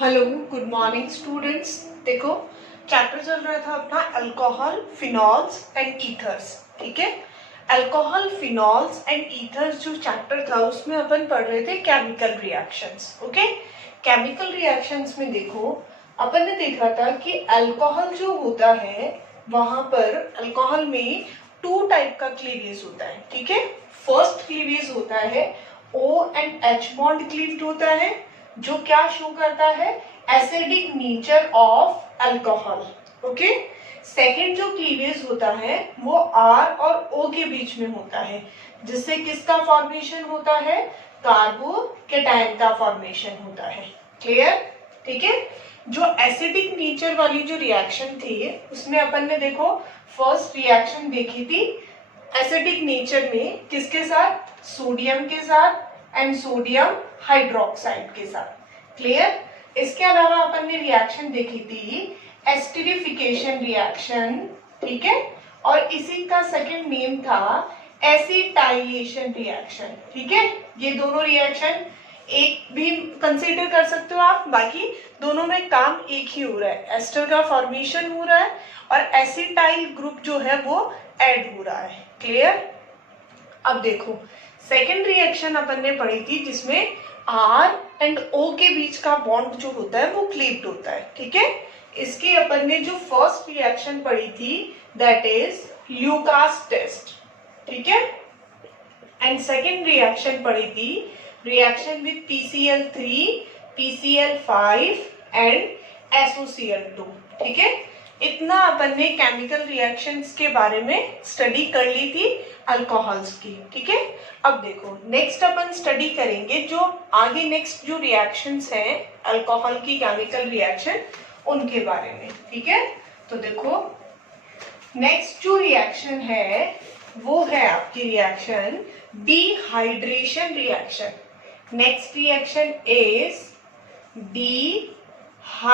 Hello, good morning students. देखो, chapter चल रहा था अपना अल्कोहल, फिनॉल्स एंड ईथर्स। ठीक है, अल्कोहल, फिनॉल्स एंड ईथर्स जो चैप्टर था उसमें अपन पढ़ रहे थे chemical reactions. Okay, chemical reactions में देखो अपन ने देखा था कि अल्कोहल जो होता है वहां पर अल्कोहल में टू टाइप का क्लीवेज होता है। ठीक है, फर्स्ट क्लीवेज होता है O and H bond cleaved होता है, जो क्या शो करता है, acidic nature of alcohol. Okay, second जो क्लीवेज होता है वो R और O के बीच में होता है, जिससे किसका फॉर्मेशन होता है, कार्बोकेटायन का फॉर्मेशन होता है। क्लियर? ठीक है, जो एसिडिक नेचर वाली जो रिएक्शन थी उसमें अपन ने देखो फर्स्ट रिएक्शन देखी थी एसिडिक नेचर में किसके साथ, सोडियम के साथ एंड सोडियम हाइड्रोक्साइड के साथ। क्लियर? इसके अलावा अपन ने रिएक्शन देखी थी एस्टरिफिकेशन रिएक्शन। ठीक है, और इसी का सेकंड नेम था एसिटाइलेशन रिएक्शन। ठीक है, ये दोनों रिएक्शन एक भी कंसीडर कर सकते हो आप, बाकी दोनों में काम एक ही हो रहा है, एस्टर का फॉर्मेशन हो रहा है और एसिटाइल ग्रुप जो है वो ऐड हो रहा है। क्लियर? अब देखो सेकेंड रिएक्शन अपन ने पढ़ी थी जिसमें R एंड O के बीच का बॉन्ड जो होता है वो क्लीव्ड होता है। ठीक है, इसकी अपन ने जो फर्स्ट रिएक्शन पढ़ी थी दैट इज ल्यूकास टेस्ट। ठीक है, एंड सेकेंड रिएक्शन पढ़ी थी reaction with PCl3, PCl5 and SOCl2। ठीक है, इतना अपन ने केमिकल रिएक्शंस के बारे में स्टडी कर ली थी अल्कोहल्स की। ठीक है, अब देखो नेक्स्ट अपन स्टडी करेंगे जो आगे नेक्स्ट जो रिएक्शंस हैं अल्कोहल की केमिकल रिएक्शन उनके बारे में। ठीक है, तो देखो नेक्स्ट जो रिएक्शन है वो है आपकी reaction dehydration reaction. Next reaction is dehydration.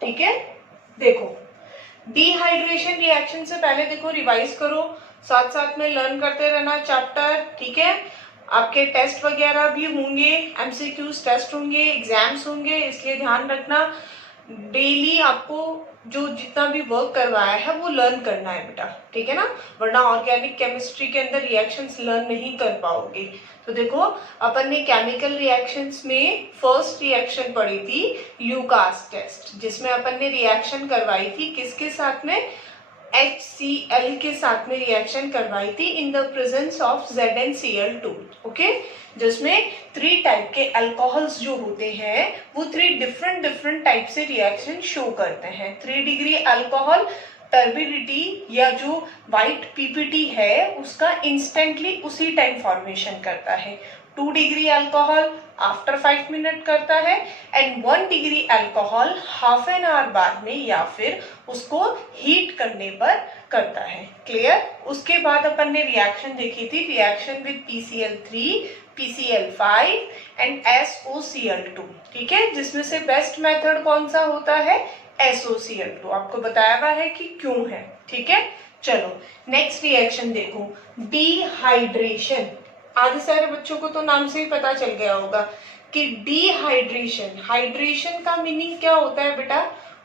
ठीक है, देखो डिहाइड्रेशन रिएक्शन से पहले देखो रिवाइज करो, साथ साथ में लर्न करते रहना चैप्टर। ठीक है, आपके टेस्ट वगैरह भी होंगे, MCQs टेस्ट होंगे, एग्जाम्स होंगे, इसलिए ध्यान रखना डेली आपको जो जितना भी वर्क करवाया है वो लर्न करना है बेटा। ठीक है ना, वरना ऑर्गेनिक केमिस्ट्री के अंदर रिएक्शंस लर्न नहीं कर पाओगे। तो देखो अपन ने केमिकल रिएक्शंस में फर्स्ट रिएक्शन पढ़ी थी ल्यूकास टेस्ट, जिसमें अपन ने रिएक्शन करवाई थी किसके साथ में, HCl के साथ में रिएक्शन करवाई थी in the presence of ZnCl2। Okay, जिसमें 3 टाइप के अल्कोहल्स जो होते हैं वो 3 डिफरेंट टाइप से रिएक्शन शो करते हैं। 3 डिग्री अल्कोहल टर्बिडिटी या जो वाइट PPT है उसका इंस्टेंटली उसी टाइम फॉर्मेशन करता है। 2 डिग्री अल्कोहल आफ्टर 5 मिनट करता है and 1 degree alcohol half an hour बाद में या फिर उसको हीट करने पर करता है। क्लियर? उसके बाद अपन ने रिएक्शन देखी थी reaction with PCl3, PCl5 and SOCl2। ठीक है, जिसमें से बेस्ट मेथड कौन सा होता है, SOCl2। आपको बताया हुआ है कि क्यों है। ठीक है, चलो नेक्स्ट रिएक्शन देखो डिहाइड्रेशन। आधे सारे बच्चों को तो नाम से ही पता चल गया होगा कि डिहाइड्रेशन, हाइड्रेशन का मीनिंग क्या होता है बेटा,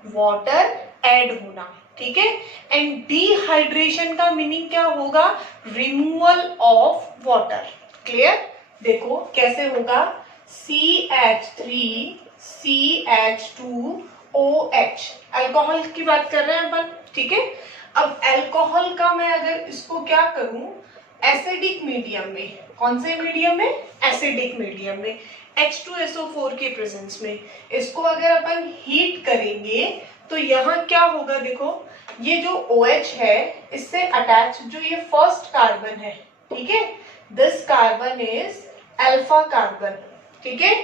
वाटर ऐड होना। ठीक है, एंड डिहाइड्रेशन का मीनिंग क्या होगा, रिमूवल ऑफ वाटर। क्लियर? देखो कैसे होगा, CH3 CH2OH, अल्कोहल की बात कर रहे हैं अपन। ठीक है, अब अल्कोहल का मैं अगर इसको क्या करूं, एसिडिक मीडियम में, कौन से मीडियम में, एसिडिक मीडियम में, H2SO4 के प्रेजेंस में इसको अगर अपन हीट करेंगे तो यहाँ क्या होगा, देखो ये जो OH है इससे अटैच जो ये फर्स्ट कार्बन है, ठीक है, this carbon is alpha carbon. ठीक है,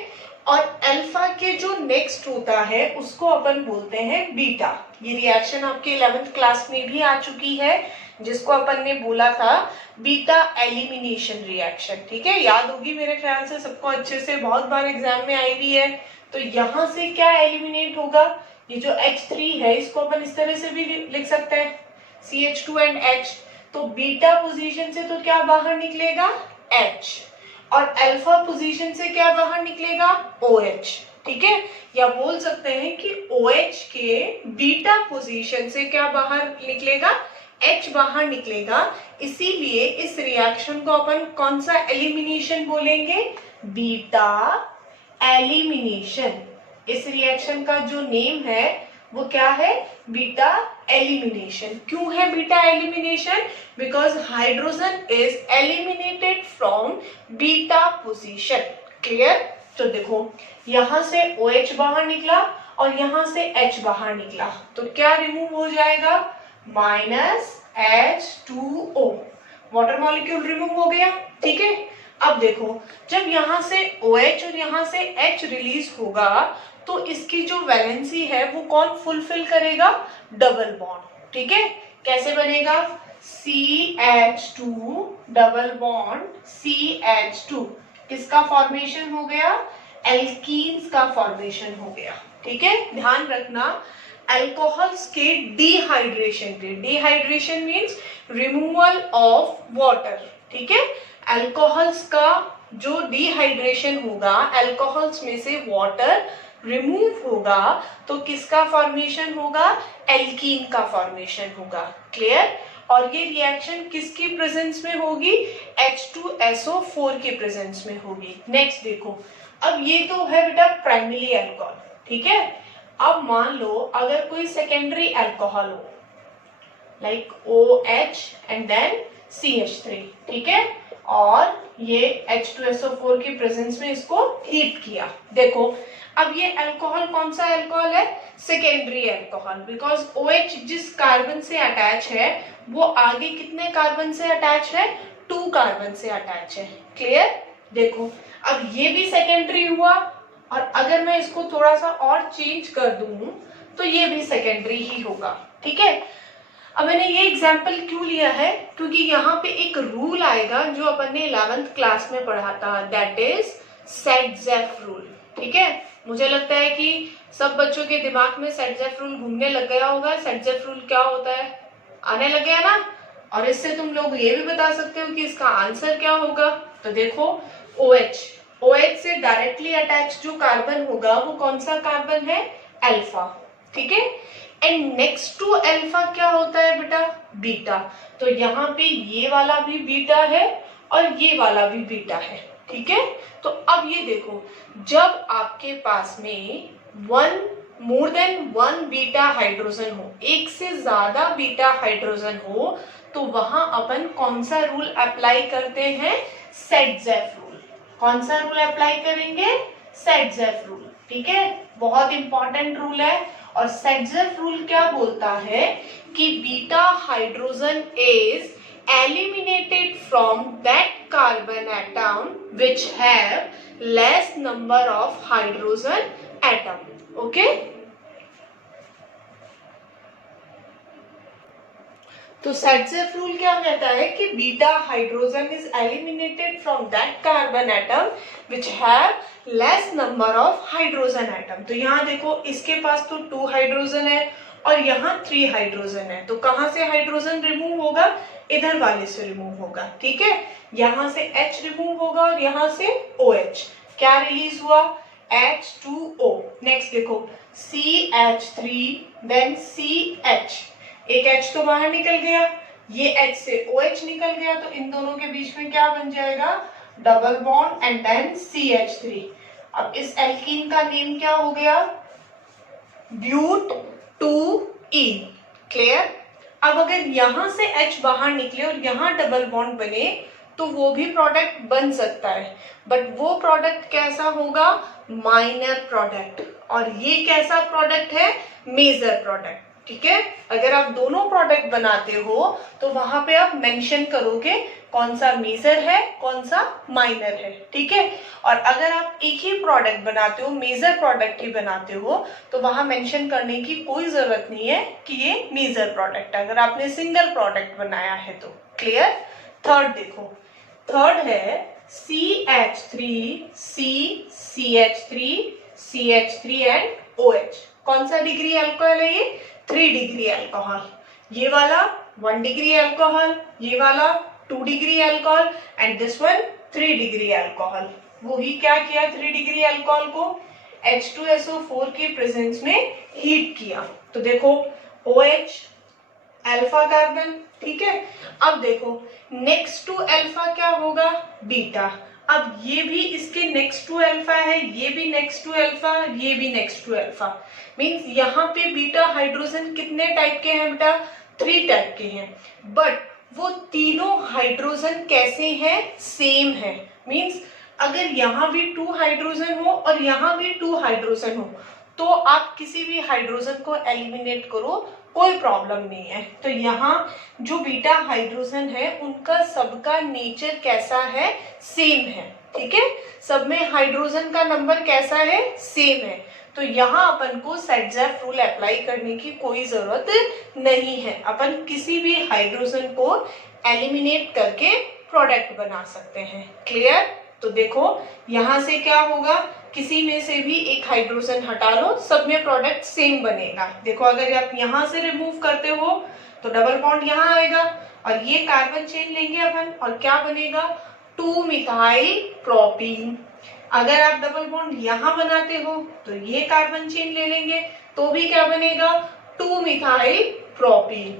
और अल्फा के जो नेक्स्ट होता है उसको अपन बोलते हैं बीटा। ये रिएक्शन आपके 11th क्लास में भी आ चुकी है जिसको अपन ने बोला था बीटा एलिमिनेशन रिएक्शन। ठीक है, याद होगी मेरे ख्याल से सबको अच्छे से, बहुत बार एग्जाम में आई भी है। तो यहाँ से क्या एलिमिनेट होगा, ये जो H3 है इसको अपन इस तरह से भी लिख सकते हैं CH2 एंड H। तो बीटा पोजीशन से तो क्या बाहर निकलेगा, H, और अल्फा पोजीशन से क्या बाहर निकलेगा, OH, ठीक है। या बोल सकते हैं कि OH के बीटा पोजीशन से क्या बाहर निकलेगा, H बाहर निकलेगा। इसीलिए इस रिएक्शन को अपन कौन सा एलिमिनेशन बोलेंगे, बीटा एलिमिनेशन। इस रिएक्शन का जो नेम है वो क्या है, बीटा एलिमिनेशन। क्यों है beta elimination, because hydrogen is eliminated from beta position. Clear. तो देखो यहां से OH बाहर निकला और यहां से H बाहर निकला, तो क्या रिमूव हो जाएगा, -H2O, वाटर मॉलिक्यूल रिमूव हो गया, ठीक है। अब देखो जब यहाँ से OH और यहाँ से H रिलीज होगा तो इसकी जो वैलेंसी है वो कौन फुलफिल करेगा, डबल बॉन्ड, ठीक है। कैसे बनेगा, CH2 डबल बॉन्ड CH2, किसका फॉर्मेशन हो गया, एल्कीन्स का फॉर्मेशन हो गया, ठीक है। ध्यान रखना अल्कोहल्स के डिहाइड्रेशन पे, dehydration means removal of water, ठीक है। अल्कोहल्स का जो डिहाइड्रेशन होगा, अल्कोहल्स में से वाटर रिमूव होगा तो किसका फॉर्मेशन होगा, एल्कीन का फॉर्मेशन होगा। क्लियर। और ये रिएक्शन किसकी प्रेजेंस में होगी, H2SO4 के प्रेजेंस में होगी। नेक्स्ट देखो, अब ये तो है बेटा प्राइमरी अल्कोहल, ठीक है। अब मान लो अगर कोई सेकेंडरी अल्कोहल हो, like OH and then CH3, ठीक है, और ये H2SO4 की प्रेजेंस में इसको हीट किया। देखो अब ये अल्कोहल कौन सा अल्कोहल है, सेकेंडरी अल्कोहल, बिकॉज OH जिस कार्बन से अटैच है वो आगे कितने कार्बन से अटैच है, 2 कार्बन से अटैच है। क्लियर। देखो अब ये भी सेकेंडरी हुआ और अगर मैं इसको थोड़ा सा और चेंज कर दूं तो ये भी सेकेंडरी ही होगा, ठीक है। अब मैंने ये एग्जाम्पल क्यों लिया है, क्योंकि यहाँ पे एक रूल आएगा जो अपन ने 11th क्लास में पढ़ा था, दैट इज सेट-ज़ेफ रूल, ठीक है। मुझे लगता है कि सब बच्चों के दिमाग में सेट-ज़ेफ रूल घूमने लग गया होगा। सेट-ज़ेफ रूल क्या होता है, आने लग गया ना। और इससे तुम लोग ये भी बता सकते हो कि इसका आंसर क्या होगा। तो देखो OH से डायरेक्टली अटैच जो कार्बन होगा वो कौन सा कार्बन है, अल्फा, ठीक है। एंड नेक्स्ट टू अल्फा क्या होता है बेटा, बीटा। तो यहाँ पे ये वाला भी बीटा है और ये वाला भी बीटा है, ठीक है। तो अब ये देखो जब आपके पास में more than one beta hydrogen हो, एक से ज्यादा बीटा हाइड्रोजन हो, तो वहां अपन कौन सा रूल अप्लाई करते हैं, सेट-ज़ेफ रूल। कौन सा रूल अप्लाई करेंगे, सेट-ज़ेफ रूल, ठीक है। बहुत इंपॉर्टेंट रूल है। और सेट-ज़ेफ रूल क्या बोलता है कि beta hydrogen is eliminated from that carbon atom which have less number of hydrogen atom. Okay? तो सेट-ज़ेफ रूल क्या कहता है कि beta hydrogen is eliminated from that carbon atom which have less number of hydrogen atom. तो यहाँ देखो इसके पास तो 2 हाइड्रोजन है और यहाँ 3 हाइड्रोजन है, तो कहाँ से हाइड्रोजन रिमूव होगा, इधर वाले से रिमूव होगा, ठीक है। यहाँ से H रिमूव होगा और यहाँ से OH, क्या रिलीज हुआ, H2O। नेक्स्ट देखो CH3 देन CH, एक H तो बाहर निकल गया, ये H से OH निकल गया, तो इन दोनों के बीच में क्या बन जाएगा, double bond and then CH3। अब इस एल्कीन का नेम क्या हो गया, ब्यूट 2E। क्लियर। अब अगर यहां से H बाहर निकले और यहाँ डबल बॉन्ड बने तो वो भी प्रोडक्ट बन सकता है, बट वो प्रोडक्ट कैसा होगा, माइनर प्रोडक्ट, और ये कैसा प्रोडक्ट है, मेजर प्रोडक्ट, ठीक है। अगर आप दोनों प्रोडक्ट बनाते हो तो वहां पे आप मेंशन करोगे कौन सा मेजर है कौन सा माइनर है, ठीक है। और अगर आप एक ही प्रोडक्ट बनाते हो, मेजर प्रोडक्ट ही बनाते हो, तो वहां मेंशन करने की कोई जरूरत नहीं है कि ये मेजर प्रोडक्ट है, अगर आपने सिंगल प्रोडक्ट बनाया है तो। क्लियर। थर्ड देखो, थर्ड है CH3 CH3 CH3 and OH। कौन सा डिग्री अल्कोहल है ये, 3 डिग्री अल्कोहल। ये वाला 1 डिग्री अल्कोहल, ये वाला 2 degree alcohol and this one 3 degree alcohol. वो ही क्या किया, 3 डिग्री अल्कोहल को H2SO4 के प्रेजेंस में हीट किया। तो देखो OH अल्फा कार्बन, ठीक है। अब देखो नेक्स्ट टू अल्फा क्या होगा, बीटा। अब ये भी इसके नेक्स्ट टू अल्फा है, ये भी नेक्स्ट टू अल्फा, ये भी नेक्स्ट टू अल्फा। मींस यहाँ पे बीटा हाइड्रोजन कितने टाइप के हैं बेटा, 3 टाइप के हैं। बट वो तीनों हाइड्रोजन कैसे हैं, सेम है। मींस अगर यहाँ भी 2 हाइड्रोजन हो और यहाँ भी 2 हाइड्रोजन हो तो आप किसी भी हाइड्रोजन को एलिमिनेट करो, कोई प्रॉब्लम नहीं है। तो यहाँ जो बीटा हाइड्रोजन है उनका सबका नेचर कैसा है, सेम है, ठीक है। सब में हाइड्रोजन का नंबर कैसा है, सेम है। तो यहाँ अपन को सेट-ज़ेफ रूल अप्लाई करने की कोई जरूरत नहीं है। अपन किसी भी हाइड्रोजन को एलिमिनेट करके प्रोडक्ट बना सकते हैं। क्लियर। तो देखो यहाँ से क्या होगा, किसी में से भी एक हाइड्रोजन हटा लो, सब में प्रोडक्ट सेम बनेगा। देखो अगर आप यहाँ से रिमूव करते हो तो डबल बॉन्ड यहाँ आएगा और ये कार्बन चेन लेंगे अपन और क्या बनेगा, 2 मिथाइल प्रोपीन। अगर आप डबल बॉन्ड यहाँ बनाते हो तो ये कार्बन चेन ले लेंगे तो भी क्या बनेगा, 2 मिथाइल प्रोपीन।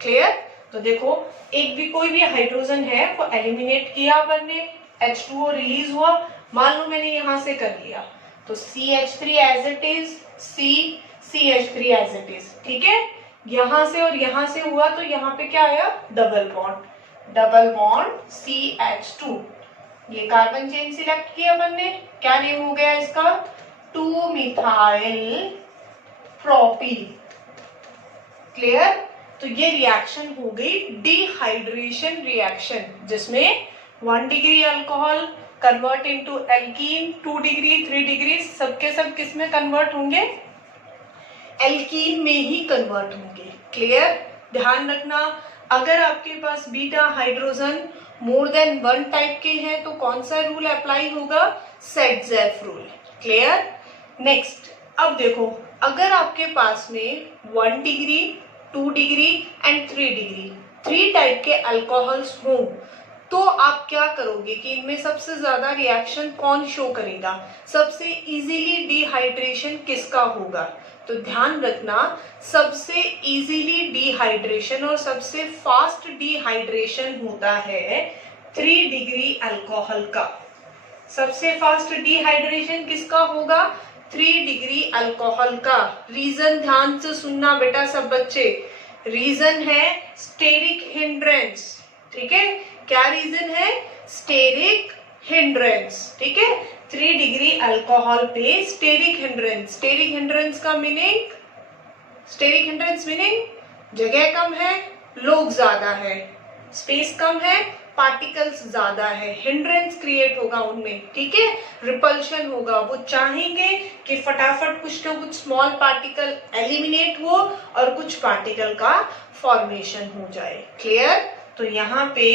क्लियर। तो देखो एक भी कोई भी हाइड्रोजन है वो एलिमिनेट किया अपन ने, H2O रिलीज हुआ, मान लो मैंने यहां से कर लिया तो CH3 as it is, CH3 as it is, ठीक है। यहां से और यहां से हुआ तो यहाँ पे क्या आया, डबल बॉन्ड CH2। ये कार्बन चेन सिलेक्ट किया अपन ने, क्या नेम हो गया इसका, 2 मिथाइल प्रोपीन। क्लियर। तो ये रिएक्शन हो गई डिहाइड्रेशन रिएक्शन, जिसमें 1 degree alcohol convert into alkene, 2 degree 3 degree सबके सब किस में कन्वर्ट होंगे, एल्कीन में ही कन्वर्ट होंगे। क्लियर। ध्यान रखना अगर आपके पास beta hydrogen more than 1 type के हैं तो कौन सा रूल अप्लाई होगा, सेट-ज़ेफ रूल। क्लियर। नेक्स्ट अब देखो अगर आपके पास में 1 degree 2 degree and 3 degree 3 type के अल्कोहल्स हों तो आप क्या करोगे कि इनमें सबसे ज्यादा रिएक्शन कौन शो करेगा, सबसे इजीली डिहाइड्रेशन किसका होगा। तो ध्यान रखना सबसे इजीली डिहाइड्रेशन और सबसे फास्ट डिहाइड्रेशन होता है 3 डिग्री अल्कोहल का। सबसे फास्ट डिहाइड्रेशन किसका होगा, 3 डिग्री अल्कोहल का। रीजन ध्यान से सुनना बेटा सब बच्चे, रीजन है स्टेरिक हिंड्रेंस, ठीक है। क्या रीजन है, स्टेरिक हिंड्रेंस, ठीक है। 3 डिग्री अल्कोहल पे स्टेरिक हिंड्रेंस का मीनिंग, स्टेरिक हिंड्रेंस मीनिंग जगह कम है, लोग ज्यादा है, स्पेस कम है, पार्टिकल्स ज्यादा है, हिंड्रेंस क्रिएट होगा उनमें, ठीक है। रिपल्शन होगा, वो चाहेंगे कि फटाफट कुछ न कुछ स्मॉल पार्टिकल एलिमिनेट हो और कुछ पार्टिकल का फॉर्मेशन हो जाए। क्लियर। तो यहाँ पे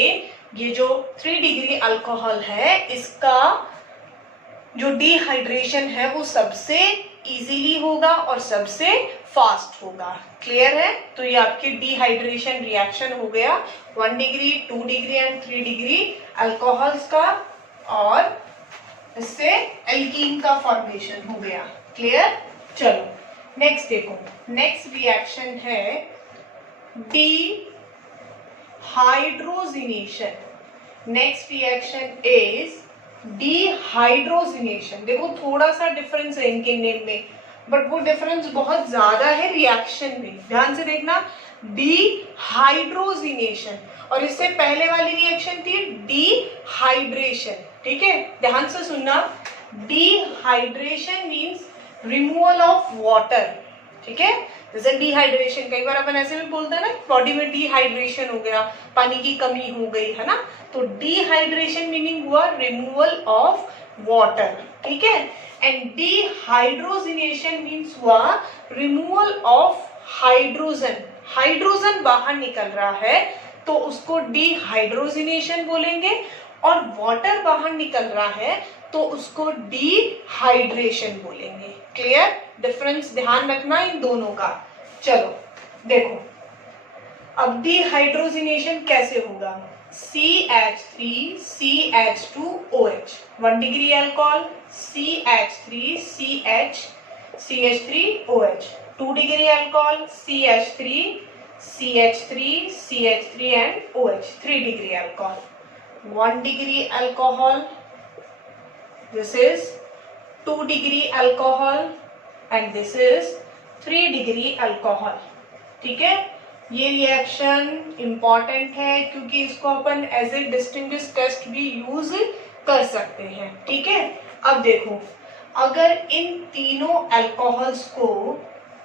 ये जो 3 डिग्री अल्कोहल है इसका जो डिहाइड्रेशन है वो सबसे इजीली होगा और सबसे फास्ट होगा। क्लियर है। तो ये आपकी डिहाइड्रेशन रिएक्शन हो गया 1 degree 2 degree and 3 degree alcohols का और इससे एल्कीन का फॉर्मेशन हो गया। क्लियर। चलो नेक्स्ट देखो, नेक्स्ट रिएक्शन है dehydrogenation. Next reaction is dehydrogenation. देखो थोड़ा सा डिफरेंस है इनके नेम में बट वो डिफरेंस बहुत ज्यादा है रिएक्शन में, ध्यान से देखना। डिहाइड्रोजिनेशन और इससे पहले वाली रिएक्शन थी डिहाइड्रेशन, ठीक है। ध्यान से सुनना, dehydration means removal of water, ठीक है। जैसे डिहाइड्रेशन कई बार अपन ऐसे भी बोलते हैं ना, बॉडी में डिहाइड्रेशन हो गया, पानी की कमी हो गई है ना, तो डिहाइड्रेशन मीनिंग हुआ रिमूवल ऑफ वाटर, ठीक है। एंड डिहाइड्रोजिनेशन मीन्स हुआ रिमूवल ऑफ हाइड्रोजन। हाइड्रोजन बाहर निकल रहा है तो उसको डिहाइड्रोजिनेशन बोलेंगे और वाटर बाहर निकल रहा है तो उसको डिहाइड्रेशन बोलेंगे। क्लियर। डिफरेंस ध्यान रखना इन दोनों का। चलो देखो अब डिहाइड्रोजिनेशन कैसे होगा। CH3CH2OH, 1 degree alcohol CH3CH3OH, 2 degree alcohol CH3CH3 and OH, 3 degree alcohol. 1 degree alcohol, this is 2 degree alcohol and this is 3 degree alcohol. ठीक है, ये रिएक्शन इंपॉर्टेंट है क्योंकि इसको अपन एज ए डिस्टिंग्विश टेस्ट भी यूज कर सकते हैं. ठीक है, अब देखो, अगर इन तीनों अल्कोहल्स को,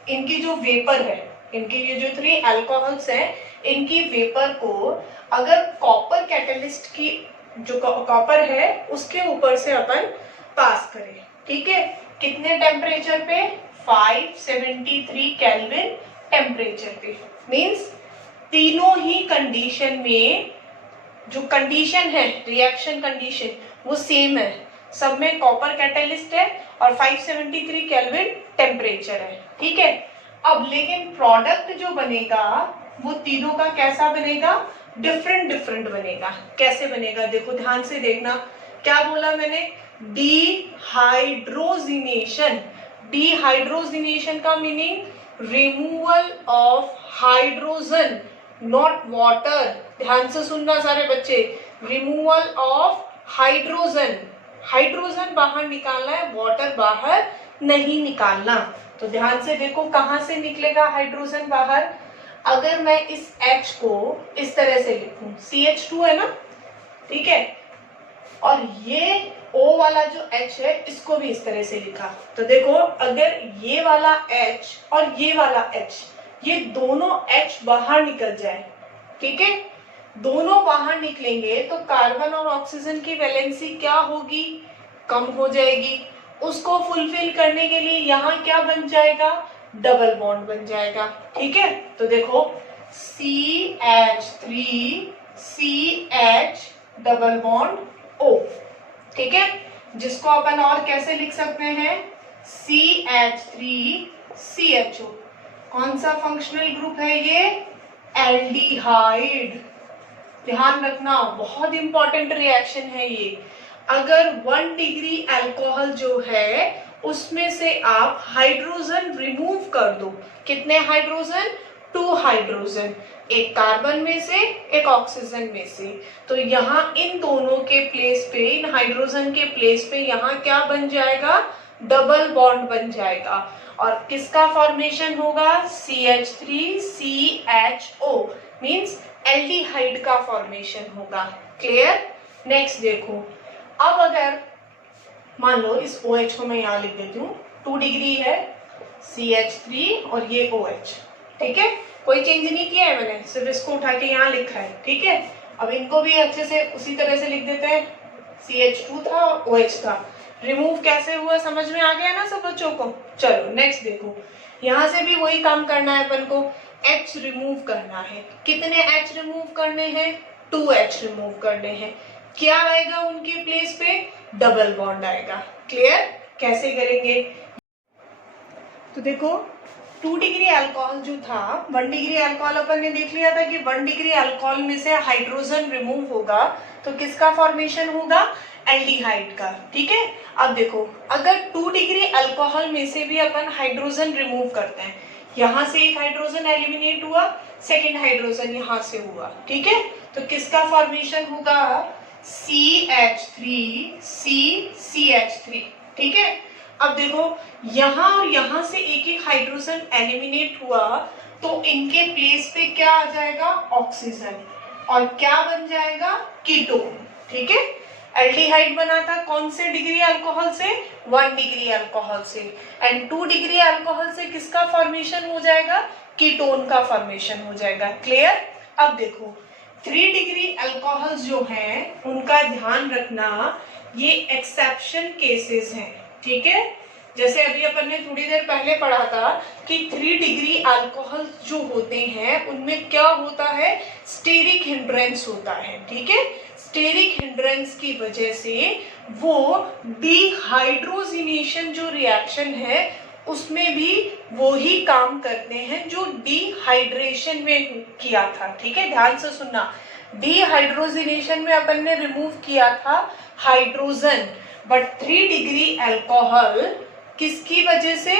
इनकी जो वेपर है, इनके ये जो 3 अल्कोहल्स हैं, इनकी वेपर को अगर कॉपर कैटलिस्ट की जो कॉपर है उसके ऊपर से अपन पास करें. ठीक है, कितने टेम्परेचर पे? 573 केल्विन टेम्परेचर पे. मीन्स तीनों ही कंडीशन में जो कंडीशन है, रिएक्शन कंडीशन, वो सेम है. सब में कॉपर कैटलिस्ट है और 573 केल्विन टेम्परेचर है. ठीक है, अब लेकिन प्रोडक्ट जो बनेगा वो तीनों का कैसा बनेगा? डिफरेंट बनेगा. कैसे बनेगा? देखो ध्यान से देखना. क्या बोला मैंने? डिहाइड्रोजिनेशन. डिहाइड्रोजिनेशन का meaning removal of hydrogen, not water. ध्यान से सुनना सारे बच्चे. Removal of hydrogen. हाइड्रोजन बाहर निकालना है, वाटर बाहर नहीं निकालना. तो ध्यान से देखो, कहां से निकलेगा हाइड्रोजन बाहर? अगर मैं इस H को इस तरह से लिखूं, CH2 है ना, ठीक है, और ये O वाला जो H है इसको भी इस तरह से लिखा, तो देखो अगर ये वाला H और ये वाला H, ये दोनों H बाहर निकल जाए, ठीक है, दोनों बाहर निकलेंगे तो कार्बन और ऑक्सीजन की वैलेंसी क्या होगी? कम हो जाएगी. उसको फुलफिल करने के लिए यहाँ क्या बन जाएगा? डबल बॉन्ड बन जाएगा. ठीक है, तो देखो CH3CH डबल बॉन्ड O. ठीक है, जिसको अपन और कैसे लिख सकते हैं? CH3CHO. कौन सा फंक्शनल ग्रुप है ये? एल्डिहाइड. ध्यान रखना, बहुत इंपॉर्टेंट रिएक्शन है ये. अगर 1 डिग्री अल्कोहल जो है उसमें से आप हाइड्रोजन रिमूव कर दो. कितने हाइड्रोजन? 2 हाइड्रोजन, एक कार्बन में से एक ऑक्सीजन में से, तो यहाँ इन दोनों के प्लेस पे, इन हाइड्रोजन के प्लेस पे यहाँ क्या बन जाएगा? डबल बॉन्ड बन जाएगा. और किसका फॉर्मेशन होगा? CH3CHO मीन्स एल्डिहाइड का फॉर्मेशन होगा. क्लियर? नेक्स्ट देखो, अब अगर मान लो इस OH को मैं यहाँ लिख देती हूँ, 2 डिग्री है, CH3 और ये OH. ठीक है, कोई चेंज नहीं किया है मैंने, सिर्फ इसको उठा के यहाँ लिखा है. ठीक है, अब इनको भी अच्छे से उसी तरह से लिख देते हैं. CH2 था, OH था. रिमूव कैसे हुआ समझ में आ गया ना सब बच्चों को? चलो नेक्स्ट देखो, यहाँ से भी वही काम करना है अपन को. H रिमूव करना है. कितने H रिमूव करने हैं? 2 H रिमूव करने हैं. क्या आएगा उनके प्लेस पे? डबल बॉन्ड आएगा. क्लियर? कैसे करेंगे? तो देखो 2 डिग्री अल्कोहल जो था, 1 डिग्री अल्कोहल अपन ने देख लिया था कि 1 डिग्री अल्कोहल में से हाइड्रोजन रिमूव होगा तो किसका फॉर्मेशन होगा? एल्डिहाइड का. ठीक है, अब देखो अगर 2 डिग्री अल्कोहल में से भी अपन हाइड्रोजन रिमूव करते हैं, यहाँ से एक हाइड्रोजन एलिमिनेट हुआ, सेकेंड हाइड्रोजन यहाँ से हुआ. ठीक है, तो किसका फॉर्मेशन होगा? CH3CCH3. ठीक है, अब देखो यहाँ और यहाँ से एक एक हाइड्रोजन एलिमिनेट हुआ तो इनके प्लेस पे क्या आ जाएगा? ऑक्सीजन. और क्या बन जाएगा? कीटोन. ठीक है, एल्डिहाइड बना था कौन से डिग्री अल्कोहल से? 1 डिग्री अल्कोहल से. एंड 2 डिग्री अल्कोहल से किसका फॉर्मेशन हो जाएगा? कीटोन का फॉर्मेशन हो जाएगा. क्लियर? अब देखो 3 डिग्री अल्कोहल्स जो हैं उनका ध्यान रखना, ये एक्सेप्शन केसेस हैं. ठीक है, जैसे अभी अपन ने थोड़ी देर पहले पढ़ा था कि 3 डिग्री अल्कोहल जो होते हैं उनमें क्या होता है? स्टेरिक हिंड्रेंस होता है. ठीक है, स्टेरिक हिंड्रेंस की वजह से वो डिहाइड्रोजिनेशन जो रिएक्शन है उसमें भी वो ही काम करते हैं जो डिहाइड्रेशन में किया था. ठीक है, ध्यान से सुनना. डिहाइड्रोजिनेशन में अपन ने रिमूव किया था हाइड्रोजन, बट 3 डिग्री अल्कोहल किसकी वजह से,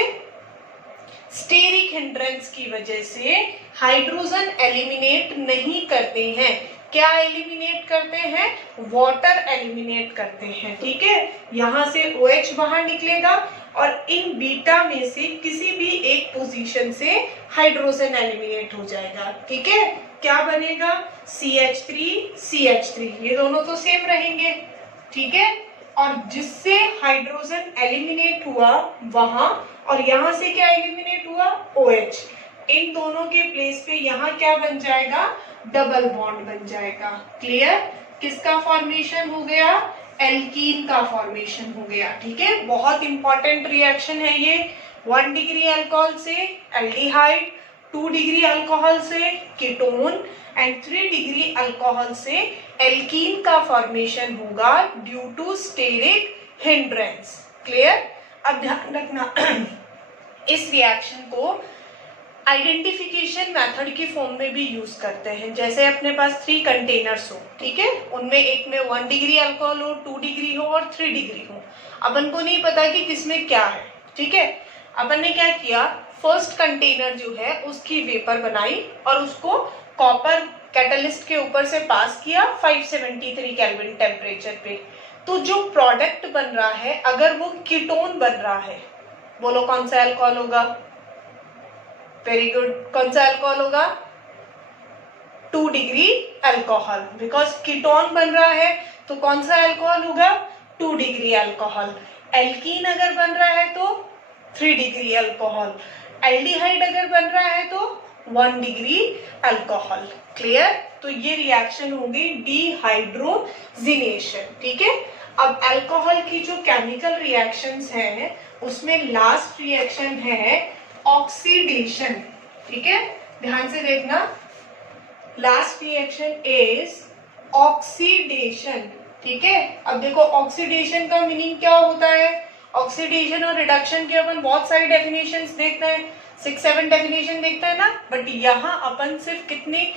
स्टेरिक हिंड्रेंस की वजह से हाइड्रोजन एलिमिनेट नहीं करते हैं। क्या एलिमिनेट करते हैं, वाटर एलिमिनेट करते हैं। ठीक है, यहां से OH बाहर निकलेगा और इन बीटा में से किसी भी एक पोजीशन से हाइड्रोजन एलिमिनेट हो जाएगा। ठीक है, क्या बनेगा, CH3 CH3, ये दोनों तो सेम रहेंगे। ठीक है, और जिससे हाइड्रोजन एलिमिनेट हुआ वहां, और यहां से क्या एलिमिनेट हुआ, OH, इन दोनों के प्लेस पे यहां क्या बन जाएगा, डबल बॉन्ड बन जाएगा। क्लियर, किसका फॉर्मेशन हो गया, एल्कीन का फॉर्मेशन हो गया। ठीक है, बहुत इंपॉर्टेंट रिएक्शन है ये। 1 डिग्री अल्कोहल से एल्डिहाइड, 2 डिग्री अल्कोहल से कीटोन एंड 3 डिग्री अल्कोहल से एल्कीन का फॉर्मेशन होगा due to steric hindrance. Clear, अब ध्यान रखना इस रिएक्शन को आइडेंटिफिकेशन मेथड की फॉर्म में भी यूज करते हैं। जैसे अपने पास 3 कंटेनर्स हो, ठीक है, उनमें एक में 1 डिग्री अल्कोहल हो, 2 डिग्री हो और 3 डिग्री हो। अपन को नहीं पता कि किसमें क्या है। ठीक है, अपन ने क्या किया, फर्स्ट कंटेनर जो है उसकी वेपर बनाई और उसको कॉपर कैटलिस्ट के ऊपर से पास किया 573 केल्विन टेम्परेचर पे। तो जो प्रोडक्ट बन रहा है, अगर वो कीटोन बन रहा है, बोलो कौन सा अल्कोहल होगा, वेरी गुड, कौन सा अल्कोहल होगा, 2 डिग्री अल्कोहल, बिकॉज कीटोन बन रहा है तो कौन सा अल्कोहल होगा, 2 डिग्री अल्कोहल। एल्कीन अगर बन रहा है तो 3 डिग्री अल्कोहल, एल्डिहाइड अगर बन रहा है तो 1 डिग्री अल्कोहल। क्लियर, तो ये रिएक्शन होगी डिहाइड्रोजिनेशन। ठीक है, अब अल्कोहल की जो केमिकल रिएक्शंस हैं उसमें लास्ट रिएक्शन है ऑक्सीडेशन। ठीक है, ध्यान से देखना, लास्ट रिएक्शन इज ऑक्सीडेशन। ठीक है, अब देखो ऑक्सीडेशन का मीनिंग क्या होता है। ऑक्सीडेशन और रिडक्शन के अपन बहुत सारी डेफिनेशंस देखते हैं, 6-7 डेफिनेशन देखते हैं ना, बट यहाँ अपन सिर्फ कितनी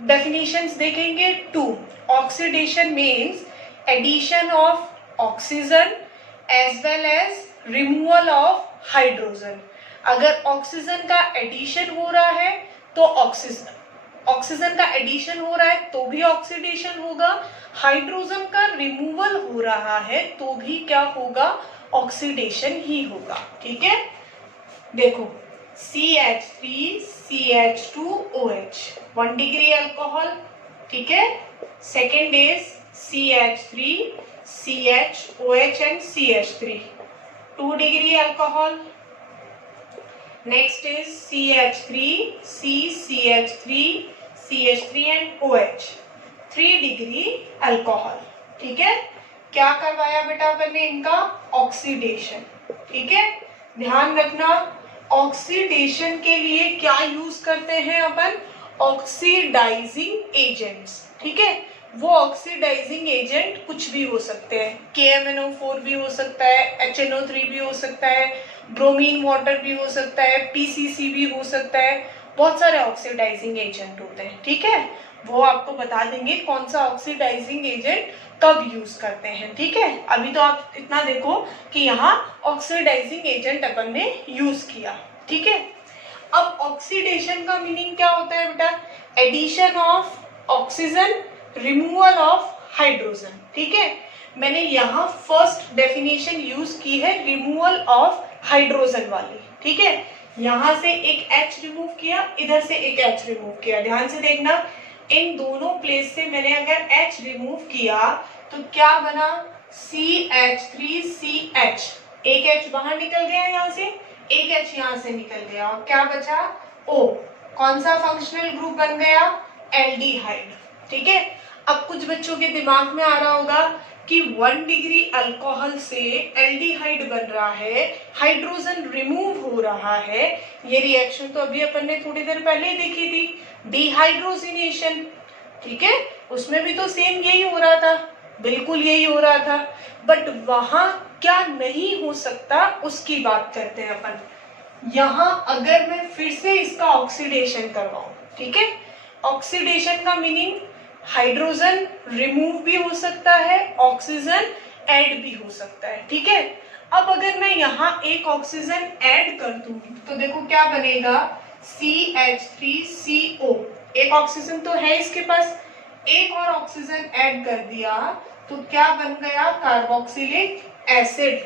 डेफिनेशंस देखेंगे, 2। Oxidation means addition of oxygen as well as removal of hydrogen. अगर ऑक्सीजन का एडिशन हो रहा है तो ऑक्सीजन का एडिशन हो रहा है तो भी ऑक्सीडेशन होगा, हाइड्रोजन का रिमूवल हो रहा है तो भी क्या होगा, ऑक्सीडेशन ही होगा। ठीक है, देखो CH3 CH2OH 1 डिग्री अल्कोहल। ठीक है, second is CH3 CHOH and CH3 2 degree alcohol. Next is CH3 CH3 CH3 and OH 3 degree alcohol. ठीक है, क्या करवाया बेटा अपन ने, इनका ऑक्सीडेशन। ठीक है, ध्यान रखना ऑक्सीडेशन के लिए क्या यूज करते हैं अपन, ऑक्सीडाइजिंग एजेंट्स। ठीक है, वो ऑक्सीडाइजिंग एजेंट कुछ भी हो सकते हैं, KMnO4 भी हो सकता है, HNO3 भी हो सकता है, ब्रोमीन वाटर भी हो सकता है, PCC भी हो सकता है, बहुत सारे ऑक्सीडाइजिंग एजेंट होते हैं। ठीक है, वो आपको बता देंगे कौन सा ऑक्सीडाइजिंग एजेंट कब यूज करते हैं। ठीक है, अभी तो आप इतना देखो कि यहाँ ऑक्सीडाइजिंग एजेंट अपन ने यूज किया। ठीक है, अब ऑक्सीडेशन का मीनिंग क्या होता है बेटा, addition of oxygen, removal of hydrogen. ठीक है, मैंने यहाँ फर्स्ट डेफिनेशन यूज की है रिमूवल ऑफ हाइड्रोजन वाली। ठीक है, यहां से एक H रिमूव किया, इधर से एक H रिमूव किया। ध्यान से देखना, इन दोनों प्लेस से मैंने अगर H रिमूव किया तो क्या बना, CH3CH, एक H बाहर निकल गया यहाँ से, एक H यहाँ से निकल गया, और क्या बचा O। कौन सा फंक्शनल ग्रुप बन गया, एल्डिहाइड। ठीक है, अब कुछ बच्चों के दिमाग में आ रहा होगा कि 1 डिग्री अल्कोहल से एल्डिहाइड बन रहा है, हाइड्रोजन रिमूव हो रहा है। ये रिएक्शन तो अभी अपन ने थोड़ी देर पहले ही देखी थी, डिहाइड्रोजिनेशन। ठीक है, उसमें भी तो सेम यही हो रहा था, बिल्कुल यही हो रहा था, बट वहां क्या नहीं हो सकता उसकी बात करते हैं अपन। यहाँ अगर मैं फिर से इसका ऑक्सीडेशन करवाऊं, ठीक है, ऑक्सीडेशन का मीनिंग हाइड्रोजन रिमूव भी हो सकता है, ऑक्सीजन ऐड भी हो सकता है, ठीक है। अब अगर मैं यहाँ एक ऑक्सीजन ऐड कर दूं तो देखो क्या बनेगा, CH3CO। एक ऑक्सीजन तो है इसके पास, एक और ऑक्सीजन ऐड कर दिया तो क्या बन गया, कार्बोक्सिलिक एसिड।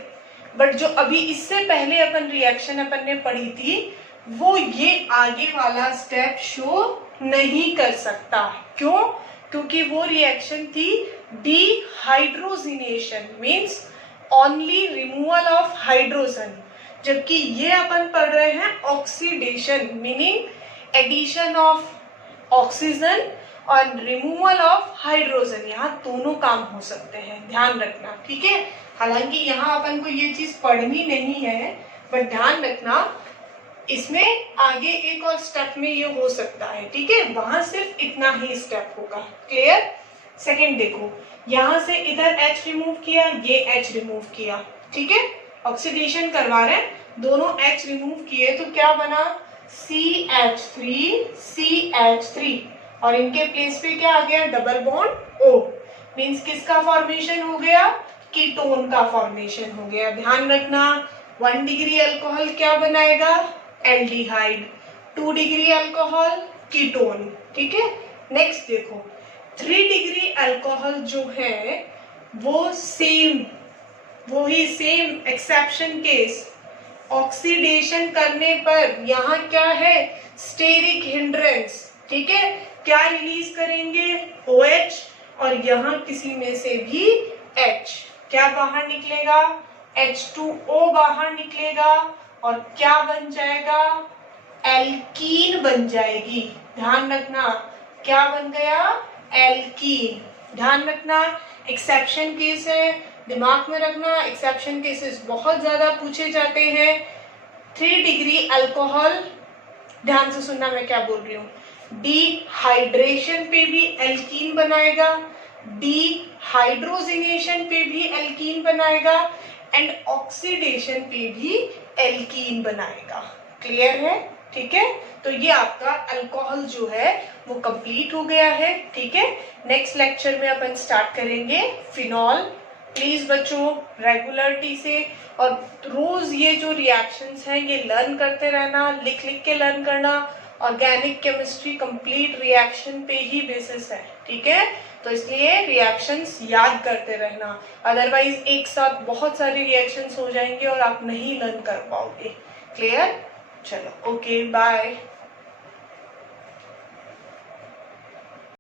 बट जो अभी इससे पहले अपन रिएक्शन अपन ने पढ़ी थी वो ये आगे वाला स्टेप शो नहीं कर सकता। क्यों? क्योंकि वो रिएक्शन थी dehydrogenation, means only removal of hydrogen, जबकि ये अपन पढ़ रहे हैं oxidation, meaning addition of oxygen और रिमूवल ऑफ हाइड्रोजन। यहाँ दोनों काम हो सकते हैं, ध्यान रखना, ठीक है। हालांकि यहाँ अपन को ये चीज पढ़नी नहीं है, बट ध्यान रखना इसमें आगे एक और स्टेप में ये हो सकता है, ठीक है। वहां सिर्फ इतना ही स्टेप होगा, क्लियर। सेकंड देखो, यहाँ से इधर H रिमूव किया, ये H रिमूव किया, ठीक है, ऑक्सीडेशन करवा रहे हैं, दोनों H रिमूव किए तो क्या बना, CH3 और इनके प्लेस पे क्या आ गया, डबल बॉन्ड O, मीन्स किसका फॉर्मेशन हो गया, कीटोन का फॉर्मेशन हो गया। ध्यान रखना 1 डिग्री अल्कोहल क्या बनाएगा, एल्डिहाइड, 2 डिग्री अल्कोहल कीटोन, ठीक है। नेक्स्ट देखो 3 डिग्री अल्कोहल जो है वो सेम, वही सेम एक्सेप्शन केस, ऑक्सीडेशन करने पर यहाँ क्या है, स्टेरिक हिंड्रेंस, ठीक है, क्या रिलीज करेंगे, OH, और यहाँ किसी में से भी H, क्या बाहर निकलेगा, H2O बाहर निकलेगा और क्या बन जाएगा, एल्कीन बन जाएगी। ध्यान रखना क्या बन गया, एल्कीन। ध्यान रखना एक्सेप्शन केस है, दिमाग में रखना, एक्सेप्शन केसेस बहुत ज्यादा पूछे जाते हैं। 3 डिग्री अल्कोहल, ध्यान से सुनना मैं क्या बोल रही हूँ, डिहाइड्रेशन पे भी एल्कीन बनाएगा, डिहाइड्रोजिनेशन पे भी एल्कीन बनाएगा एंड ऑक्सीडेशन पे भी एल्कीन बनाएगा। क्लियर है, ठीक है। तो ये आपका अल्कोहल जो है वो कंप्लीट हो गया है, ठीक है। नेक्स्ट लेक्चर में अपन स्टार्ट करेंगे फिनॉल। प्लीज बच्चों रेगुलरिटी से और रोज ये जो रिएक्शंस हैं ये लर्न करते रहना, लिख लिख के लर्न करना। ऑर्गेनिक केमिस्ट्री कंप्लीट रिएक्शन पे ही बेसिस है, ठीक है। तो इसलिए रिएक्शंस याद करते रहना, अदरवाइज एक साथ बहुत सारी रिएक्शंस हो जाएंगे और आप नहीं लर्न कर पाओगे। क्लियर? चलो ओके बाय।